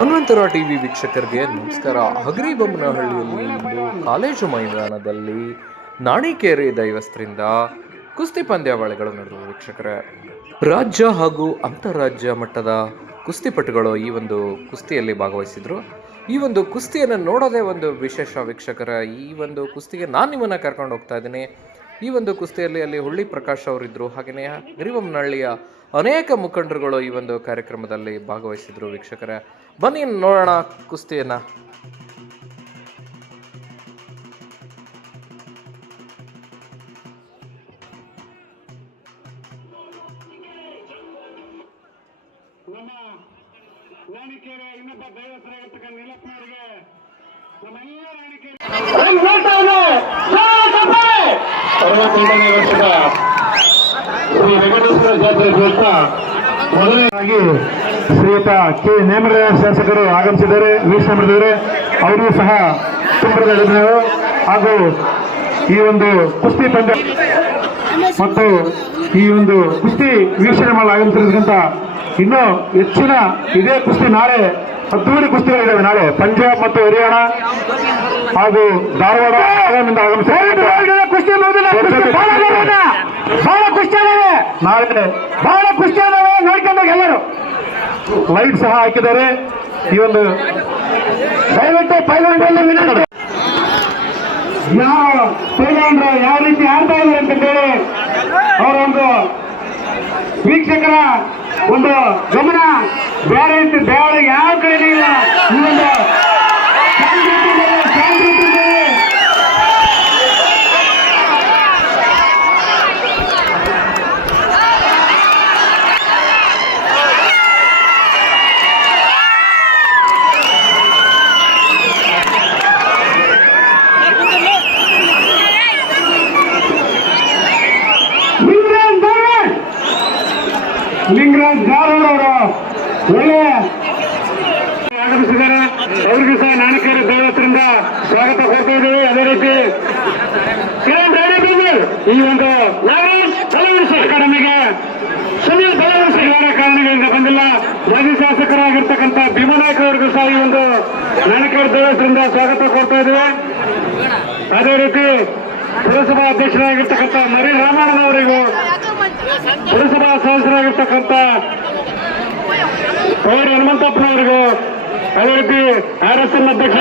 ಹನುಮಂತರ TV ವೀಕ್ಷಕರಿಗೆ ನಮಸ್ಕಾರ. ಹಗರಿಬೊಮ್ಮನಹಳ್ಳಿಯಲ್ಲಿ ಇಂದು college ಮೈದಾನದಲ್ಲಿ ನಾಣಿಕೇರಿ ದೈವಸ್ಥರಿಂದ ಕುಸ್ತಿ ಪಂದ್ಯಾವಳಿಗಳು ನಡೆದವು ವೀಕ್ಷಕರೇ. ರಾಜ್ಯ ಹಾಗೂ ಅಂತಾರಾಜ್ಯ ಮಟ್ಟದ ಕುಸ್ತಿಪಟುಗಳು ಈ ಒಂದು ಕುಸ್ತಿಯಲ್ಲಿ ಭಾಗವಹಿಸಿದರು. ಈ ಒಂದು ಕುಸ್ತಿಯನ್ನು ನೋಡೋದೇ ಒಂದು ವಿಶೇಷ ವೀಕ್ಷಕರ. ಈ ಒಂದು ಕುಸ್ತಿಗೆ ನಾನು ನಿಮ್ಮನ್ನು ಕರ್ಕೊಂಡು ಹೋಗ್ತಾ ಇದ್ದೀನಿ. ಈ ಒಂದು ಕುಸ್ತಿಯಲ್ಲಿ ಅಲ್ಲಿ ಹುಳ್ಳಿ ಪ್ರಕಾಶ್ ಅವರಿದ್ದರು ಹಾಗೆಯೇ ಗರಿಬೊಮ್ಮನಹಳ್ಳಿಯ ಅನೇಕ ಮುಖಂಡರುಗಳು ಈ ಒಂದು ಕಾರ್ಯಕ್ರಮದಲ್ಲಿ ಭಾಗವಹಿಸಿದರು ವೀಕ್ಷಕರೇ. ಬನ್ನಿ ನೋಡೋಣ ಕುಸ್ತಿಯನ್ನು. ಶ್ರೀ ವೆಂಕಟೇಶ್ವರ ಜಾತ್ರೆ ಪ್ರಯುಕ್ತ ಮೊದಲನೇದಾಗಿ ಶ್ರೀಯುತ ಕೆ. ನೇಮರ ಶಾಸಕರು ಆಗಮಿಸಿದ್ದಾರೆ, ವೀಕ್ಷಣೆ ಮಾಡಿದ್ದಾರೆ. ಅವರಿಗೂ ಸಹ ಅಭಿನಂದನೆಗಳು ಹಾಗೂ ಈ ಒಂದು ಕುಸ್ತಿ ಪಂದ್ಯ ಮತ್ತು ಈ ಒಂದು ಕುಸ್ತಿ ವೀಕ್ಷಣೆ ಮಾಡಲು ಆಗಮಿಸಿರೋದ್ರಿಂದ ಇನ್ನೂ ಹೆಚ್ಚಿನ ಇದೇ ಕುಸ್ತಿ ನಾಳೆ ಹತ್ತೂರು ಕುಸ್ತಿಗಳಿದ್ದಾವೆ ನಾಳೆ. ಪಂಜಾಬ್ ಮತ್ತು ಹರಿಯಾಣ ಹಾಗೂ ಧಾರವಾಡ ಆಗಮಿಂದ ಆಗಮಿಸಿರ್ತಕ್ಕಂಥ ಕುಸ್ತಿ ಬಹಳ ಕುಸ್ತಿ ಅದಾವೆ ನಾಳೆ ಬಹಳ ಖುಷಿಯಾದವೇ ನೋಡ್ಕೊಂಡಾಗ ಎಲ್ಲರೂ. ಲೈಟ್ ಸಹ ಹಾಕಿದ್ದಾರೆ. ಈ ಒಂದು ದಯವಿಟ್ಟು ಪೈಲಂಡಲ್ಲಿ ವಿನಂತಿ. ಯಾವ ಪೈಲಂಡ್ರು ಯಾವ ರೀತಿ ಆಡ್ತಾ ಇದ್ದಾರೆ ಅಂತ ಹೇಳಿ ಅವರ ಒಂದು ವೀಕ್ಷಕರ ಒಂದು ಗಮನ ಬೇರೆ ಬೇರೆ ಯಾವ ಕಡೆ ಇಲ್ಲ ಈ ಒಂದು ಶಾಂತಿ ಇದೆ, ಶಾಂತಿ ಇದೆ. ಲಿಂಗರಾಜ್ ಧಾರವಾಡ್ ಲಿಂಗರಾಜ್ ಗಾರೋಡ್ ಅವರು ಒಳ್ಳೆ ಆಗಮಿಸಿದ್ದಾರೆ ಅವ್ರಿಗೆ ಸಹ ನಾನಕೇರಿ ದೇವಸ್ಥರಿಂದ ಸ್ವಾಗತ ಕೊಡ್ತಾ ಇದ್ದೀವಿ. ಅದೇ ರೀತಿ ಈ ಒಂದು ನಾಗರಾಜ್ ಅಕಾಡೆಮಿಗೆ ಸುನೀಲ್ ಬಲವರ್ಷ ಇವರ ಕಾರಣಗಳಿಂದ ಬಂದಿಲ್ಲ. ಮಾಜಿ ಶಾಸಕರಾಗಿರ್ತಕ್ಕಂಥ ಭೀಮನಾಯಕ ಅವ್ರಿಗೂ ಸಹ ಈ ಒಂದು ನಾಣಕೇರಿ ದೇವಸ್ಥರಿಂದ ಸ್ವಾಗತ ಕೊಡ್ತಾ ಇದ್ದೀವಿ. ಅದೇ ರೀತಿ ಪುರಸಭಾ ಅಧ್ಯಕ್ಷರಾಗಿರ್ತಕ್ಕಂಥ ಮರಿ ರಾಮಣ್ಣನವರಿಗೂ ಪುರಸಭಾ ಸದಸ್ಯರಾಗಿರ್ತಕ್ಕಂಥ ಕೋರಿ ಹನುಮಂತಪ್ಪನವರಿಗೂ, ಅದೇ ರೀತಿ ಆರ್ ಎಸ್ ಎಂ ಅಧ್ಯಕ್ಷ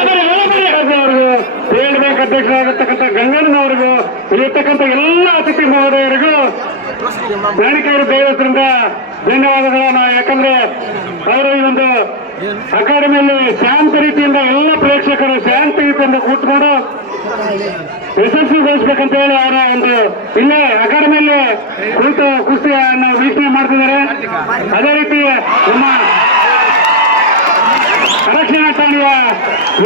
ಅವರಿಗೂ ಬ್ಯಾಂಕ್ ಅಧ್ಯಕ್ಷರಾಗಿರ್ತಕ್ಕಂಥ ಗಂಗಣ್ಣನವರಿಗೂ ಇಲ್ಲಿರ್ತಕ್ಕಂಥ ಎಲ್ಲ ಅತಿಥಿ ಮಹೋದಯರಿಗೂ ನಾಣಿಕೇರಿ ದೇವಸ್ಥರಿಂದ ಧನ್ಯವಾದಗಳನ್ನ. ಯಾಕಂದ್ರೆ ಅವರು ಈ ಒಂದು ಅಕಾಡೆಮಿಯಲ್ಲಿ ಶಾಂತ ರೀತಿಯಿಂದ ಎಲ್ಲ ಪ್ರೇಕ್ಷಕರು ಶಾಂತ ರೀತಿಯಿಂದ ಕೂತ್ಕೊಂಡು ಯಶಸ್ವಿಗೊಳಿಸ್ಬೇಕಂತ ಹೇಳಿ ಅವರ ಒಂದು ಇಲ್ಲೇ ಅಕಾಡೆಮಿಯಲ್ಲಿ ಕುಳಿತು ಕುಸ್ತಿಯನ್ನು ವೀಕ್ಷಣೆ ಮಾಡ್ತಿದ್ದಾರೆ ಅದೇ ರೀತಿ ನಮ್ಮ ರಕ್ಷಣಾ ಠಾಣೆಯ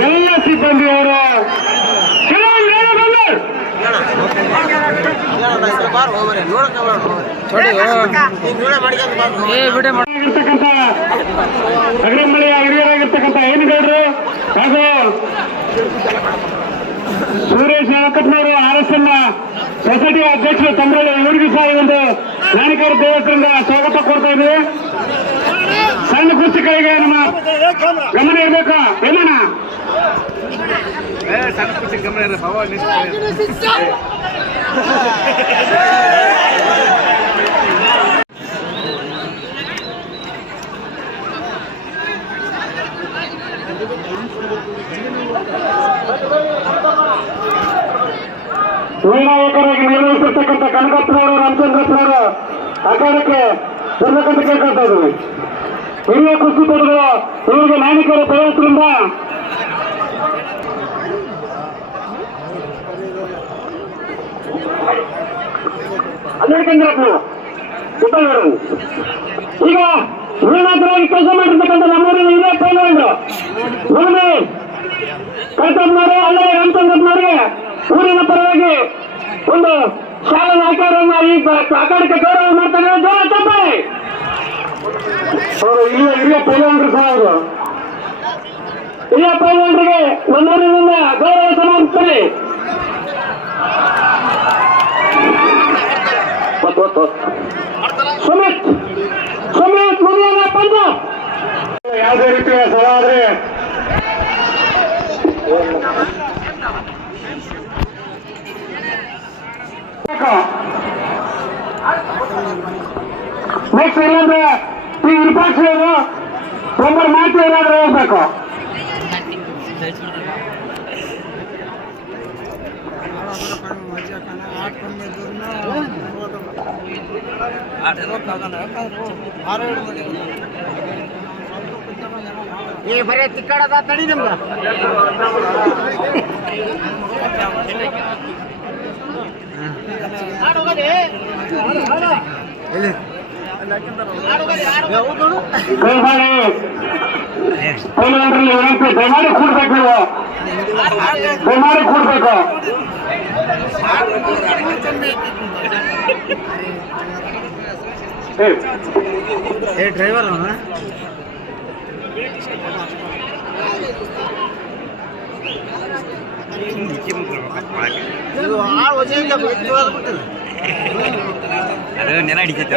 ಎಲ್ಲ ಸಿಬ್ಬಂದಿಯವರು ಬಂದರು. ಏನು ಅಗ್ರಮಳಿಯ ಹಿರಿಯರಾಗಿರ್ತಕ್ಕಂಥ ಏನುಗೌಡರು ಹಾಗೂ ಸುರೇಶ್ ನಾಳಕಪ್ಪನವರು ಆರ್ ಎಸ್ ಎನ್ ಸೊಸೈಟಿ ಅಧ್ಯಕ್ಷರು ತಮ್ಮಲ್ಲಿ ಇವರಿಗೂ ಸಹ ಒಂದು ನಾಣಿಕರ ದೇವಸ್ಥಾನದ ಸ್ವಾಗತ ಕೊಡ್ತಾ ಇದ್ದೀವಿ. ಸಣ್ಣ ಕುಸ್ತಿಗಳಿಗೆ ನಮ್ಮ ಗಮನ ಇರಬೇಕು? ಏನಣ್ಣ ನಿರ್ಣಾಯಕರಾಗಿ ನಿರ್ವಹಿಸಿರ್ತಕ್ಕಂಥ ಕನಕಪ್ಪನವರು, ರಾಮಚಂದ್ರಪ್ಪನವರು ಅಕಾರಕ್ಕೆ ಬರ್ಬೇಕಂತ ಕೇಳ್ಕೊಳ್ತಾ ಇದ್ದೀವಿ ಹಿರಿಯ ಕುಸ್ತಿಪಟುಗಳು ಇವರಿಗೆ ನಾಯಕರ ಪ್ರವೇಶದಿಂದ ಅಲ್ಲಿರ್ಕಂದ್ರಪ್ಪ ಉಪಯೋಗ ಈಗ ವೀಣಾದ್ರಾಗಿ ಕೆಲಸ ಮಾಡಿರ್ತಕ್ಕಂಥ ನಮ್ಮೂರಿನ ಹಿರಿಯ ಪೈಲವಂದ್ರು ನೋಡಿ ಕಳ್ತಪ್ಪನವರು ಅಲ್ಲೇ ರಾಮಚಂದ್ರಪ್ಪನವರಿಗೆ ಊರಿನ ಪರವಾಗಿ ಒಂದು ಶಾಲಾ ನಾಯಕರನ್ನ ಈ ಕಾಕಾಡಕ್ಕೆ ಗೌರವ ಮಾಡ್ತಾರೆ ಜೋರ ತಪ್ಪಾರೆ. ಅವರು ಇಲ್ಲ ಹಿರಿಯ ಪೈಲವಾನ್ರು ಸಹ ಅವರು. ಹಿರಿಯ ಗೌರವ ಸಮಾಪಿಸ್ತಾರೆ ಸುಮಿತ್ ಸುಮಿತ್ ಮುರಿಯಲ್ಲ ಪಂಜ. ಯಾವುದೇ ರೀತಿಯ ಸಲ ಆದ್ರೆ ನೆಕ್ಸ್ಟ್ ಇಲ್ಲಾಂದ್ರೆ ಈ ವಿಪಕ್ಷಗಳು ಒಬ್ಬರು ಮಾತು ಏನಾದರೂ ಹೇಳ್ಬೇಕು. ಏ ಬರೇ ತಿಕ್ಕಡದ ತಡಿ ನಿಮ್ದ ದಯಮಾಡಿ ಪೈಲ್ವಾನರಲ್ಲಿ ವಿನಂತಿ ದಯಮಾಡಿ ಕೂಡ್ಬೇಕು ನೀವು ದಯಮಾಡಿ ಕೂಡ್ಬೇಕು ಏ, ಏ ಡ್ರೈವರ್ അത് ഞാൻ അടിക്കട്ടെ.